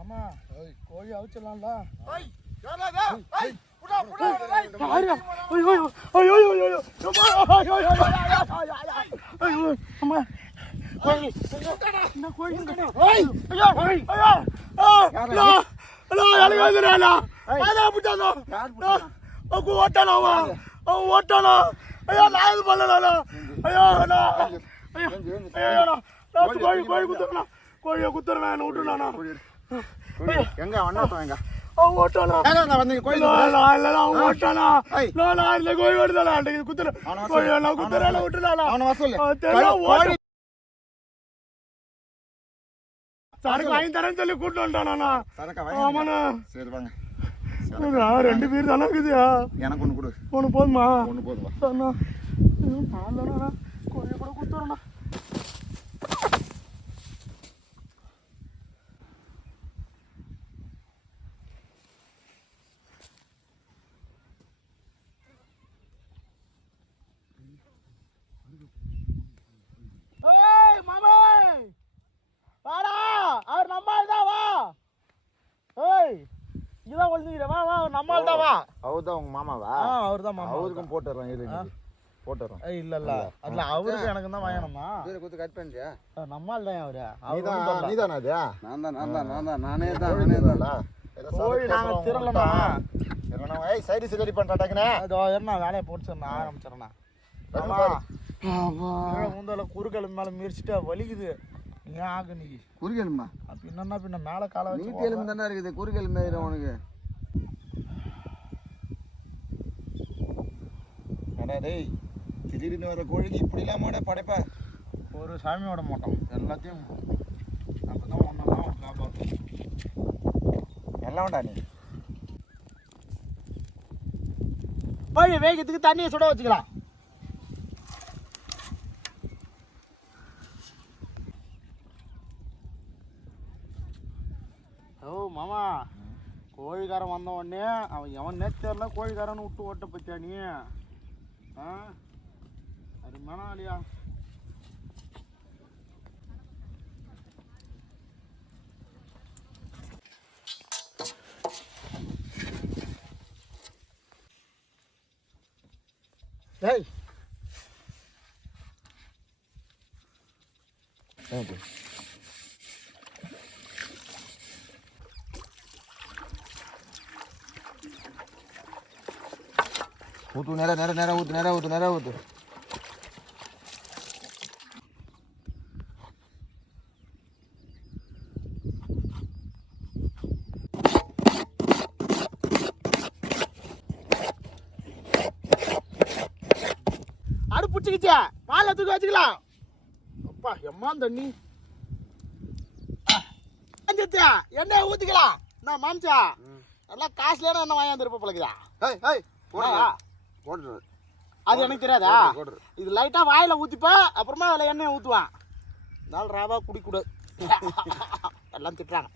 ஆமா கோழி அவிச்சிடலாம்ல. கோழியை குத்துறேன் விட்டுறானா எங்க அண்ணாத்தம் எங்க சரக்கு வாங்கி தரேன்னு சொல்லி கூட்டு வந்துட்டானா? ரெண்டு பேர் தானே இருக்குதுயா. எனக்கு ஒண்ணு கொடு. ஒண்ணு போதுமா? ஒண்ணு போதுமா? கோழியை கூட குத்துறேண்ணா. உங்க மாமாவா? அவர்தான் மாமா. அவருக்கும் போட்டுறோம். போட்டுறோம். இல்ல இல்ல அதுல அவருக்கு எனக்கு தான் வாங்கணுமா? குத்து கட் பண்ணியா? நம்மால் தான் அவரு. நீதானா அது? நானே தான். கோழி நாங்க திரளமா. ஏய் சைடு ரெடி பண்றாடங்கனே. அதோ என்ன வேலைய போட்டு நான் ஆரம்பிச்சறேனா. மூந்தல குறுகல் மேல மீர்ச்சிட்டு வலிக்குது. நீ ஆகு நீ. குறுகல்மா? பின்ன மேல கால வச்சு நீ எலும்பு தான இருக்குது. குறுகல் மேயிர உனக்கு. டேய் திடீர்னு வர கோழிக்கு இப்படி இல்லாம படைப்ப. ஒரு சாமியோட மாட்டோம் எல்லாத்தையும் நம்ம தான் ஒன்றா காப்பாற்றும். எல்லாம் வேண்டா நீ கோழி வேகத்துக்கு தண்ணியை சுட வச்சுக்கலாம். ஓ மாமா, கோழிக்காரன் வந்த உடனே அவன் எவன் நேச்சர்ல கோழிக்காரன்னு விட்டு ஓட்ட பத்தியா நீ? அருமையான ஆளியா. டேய் ஊத்து. நேரா ஊத்து. அடுப்பு பிடிச்சிக்கிச்சா? பாலை தூக்கி வச்சுக்கலாம். அப்பா எம்மா தண்ணி எண்ணெய் ஊத்திக்கலாம். நான் மாமிச்சா எல்லாம் காசுல என்ன வாங்கிருப்ப பழகுதா? அது எனக்கு தெரியாதா? இது லைட்டா வாயில ஊத்திப்ப, அப்புறமா அதுல எண்ணெய் ஊத்துவான். நாள் ராவா குடிக்கூடாது. எல்லாம் திட்டுறாங்க.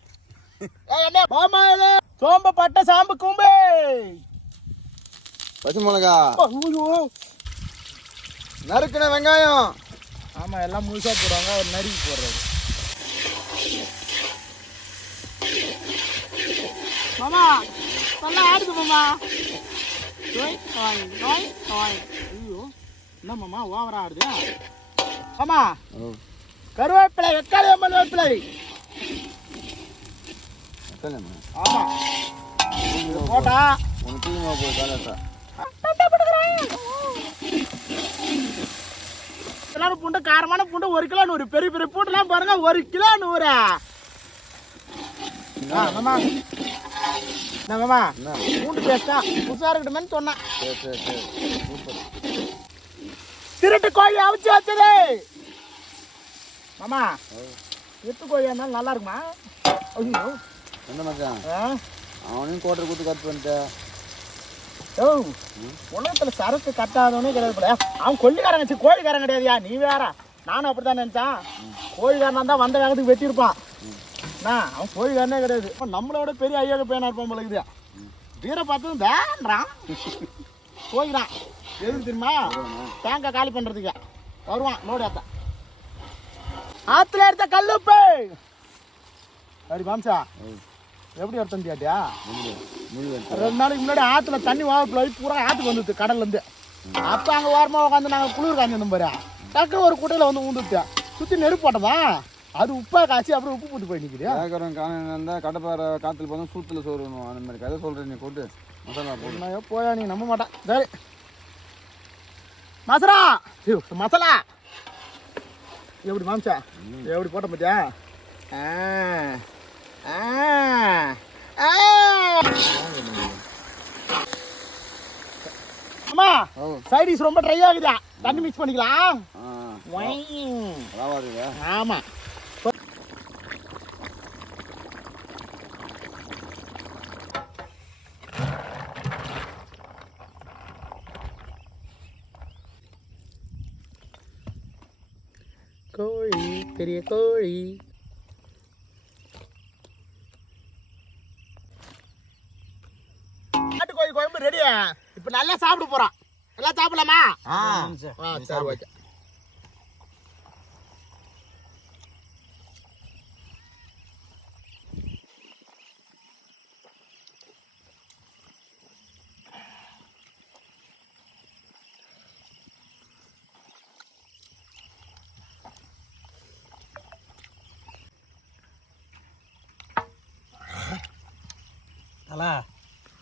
சோம்ப பட்ட சாம்பு கூம்பு பச்சை மிளகா நறுக்கின வெங்காயம். ஆமா எல்லாம் முழுசா போடுவாங்க. அவர் நறுக்கி போடுறாரு. மாமா நல்லா ஆடுது மாமா. ஐயோ என்ன மாமா ஓவரா ஆடுது? ஆமா கருவேப்பிலை வெக்காளி அம்மன் வேப்பிலை. ஆமா போட்டா எல்லாரும் பூண்டு காரமான பூண்டு 1 கிலோ 100. பெரிய பெரிய பூண்டுலாம் பாருங்க 1 கிலோ 100. மாமா என்ன மாமா பூண்டு பேஸ்டா புதுசா இருக்கட்டுமேன்னு சொன்னேன். திருட்டு கோழி அவிச்சு வச்சது மாமா. எட்டு கோழி இருந்தாலும் நல்லா இருக்குமா? ஐயோ என்ன மச்சான் அவனையும் கோட்டை குத்து கட் பண்ணிட்டேன். ஓ உலகத்துல சரக்கு கட்டாதவனே கிடையாது போல. அவன் கொல்லிக்காரங்க கோழிக்காரன் கிடையாதுயா. நீ வேற. நானும் அப்படித்தான் நினைச்சான். கோழிக்காரனா தான் வந்த வேகத்துக்கு வெட்டியிருப்பான். அவன் கோழிக்காரனே கிடையாது. நம்மளோட பெரிய ஐயோட பையனா இருப்பான் போல இருக்குதா. வீரை பார்த்து வேண்டான் போய்கிறான். எதுக்கு தெரியுமா? தேங்காய் காலி பண்றதுக்கு வருவான். லோடு ஏத்த ஆத்துல எடுத்த கல்லுப்பு. அப்படி மாம்சா எப்படி எடுத்து கேட்டியா? முழு 2 நாளைக்கு முன்னாடி ஆற்றுல தண்ணி வாழப்பில் போய் பூரா ஆற்றுக்கு வந்துடுது கடல்லேருந்து. அப்போ அங்கே ஓரமாக உட்காந்து நாங்கள் குளிர் காய்ஞ்சிருந்தோம் பாரு, டக்குனு ஒரு குட்டையில் வந்து ஊந்துட்டு சுற்றி நெருப்பு போட்டதா அது உப்பாக காய்ச்சி அப்புறம் உப்பு போட்டு போய் நிற்குது. கேட்குறோம் காலையில் இருந்தால் கடப்பாறை காற்றுல போதும் சூத்தில் சோறுணும் அந்த மாதிரி கதை சொல்கிறேன். நீ போட்டு மசாலா போட்டு போயா நீ நம்ப மாட்டேன். சரி மசாலா மசாலா எப்படி மாமிச்சா எப்படி போட்ட பார்த்தியா? அம்மா சைடிஸ் ரொம்ப ட்ரை ஆகுதா, தண்ணி மிக்ஸ் பண்ணிக்கலாம். ஆமா கோழி பெரிய கோழி. நாட்டுக்கோழி குழம்பு ரெடி. இப்ப நல்லா சாப்பிட போறோம். எல்லாம் சாப்பிடலாமா? சரி ஓகே.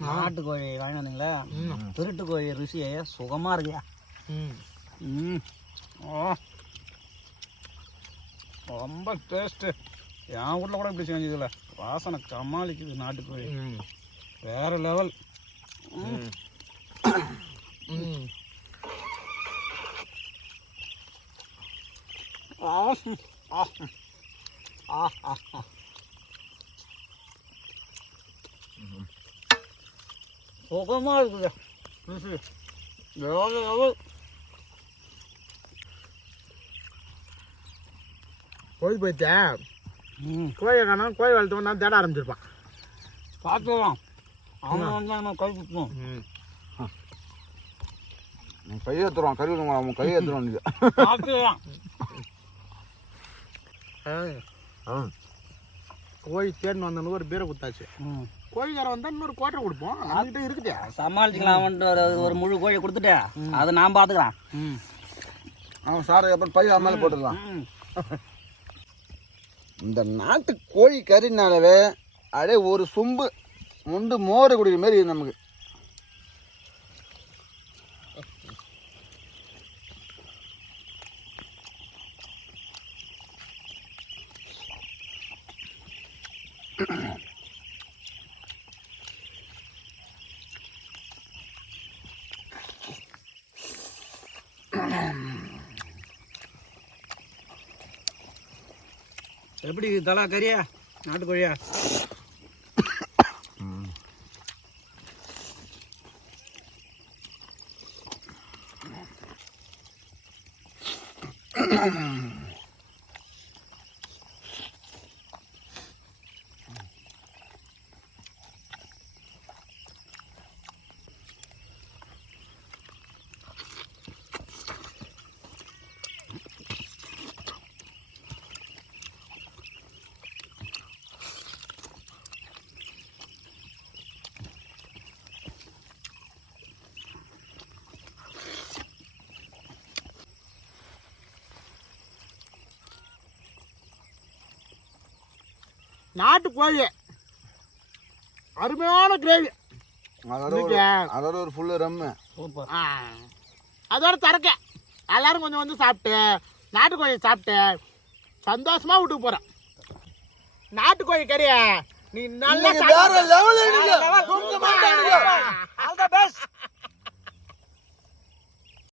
நாட்டுக்கோழி வாங்கி வந்தீங்களா? திருட்டு கோழி ருசியே சுகமாக இருக்குயா. ரொம்ப டேஸ்ட்டு. என் வீட்டில் கூட இப்படி செஞ்சதில்ல. வாசனை சமாளிக்குது. நாட்டுக்கோழி வேற லெவல். சுகமாக இருக்குங்க. கோழி போயிட்டா கோழியை காணும். கோழி வளர்த்து வந்தா தேட ஆரம்பிச்சிருப்பான். பார்த்துக்கலாம். அவன் வந்து நம்ம கை குத்தணும். கையேற்றுவான். கருவி அவன் கையேற்றுவான். பார்த்துக்கலாம். கோழி தேடின்னு வந்தவனுக்கு ஒரு பீரை குத்தாச்சு. கோழிக்காரன் வந்தா இன்னொரு கோட்டை கொடுப்போம். நம்மகிட்ட இருக்குது. சமாளிச்சுக்கலாம். அவன்ட்டு ஒரு முழு கோழியை கொடுத்துட்டு அதை நான் பார்த்துக்கலாம். அவன் சாரை அப்புறம் பையன் மேலே போட்டுடலாம். இந்த நாட்டு கோழி கறினாலவே அப்படியே ஒரு சொம்பு முண்டு மோரை குடிக்கிற மாதிரி நமக்கு. எப்படி தலா கறியா நாட்டுக்கோழியா? நாட்டு கோழி அருமையான கிரேவி. அதோட ஒரு ஃபுல்லு ரம்மு. சூப்பர். அதோட தரக்க எல்லாரும் கொஞ்சம் கொஞ்சம் சாப்பிட்டு நாட்டுக்கோழி சாப்பிட்டு சந்தோஷமா வீட்டுக்கு போறேன். நாட்டுக்கோழி கறியா நீ நல்லா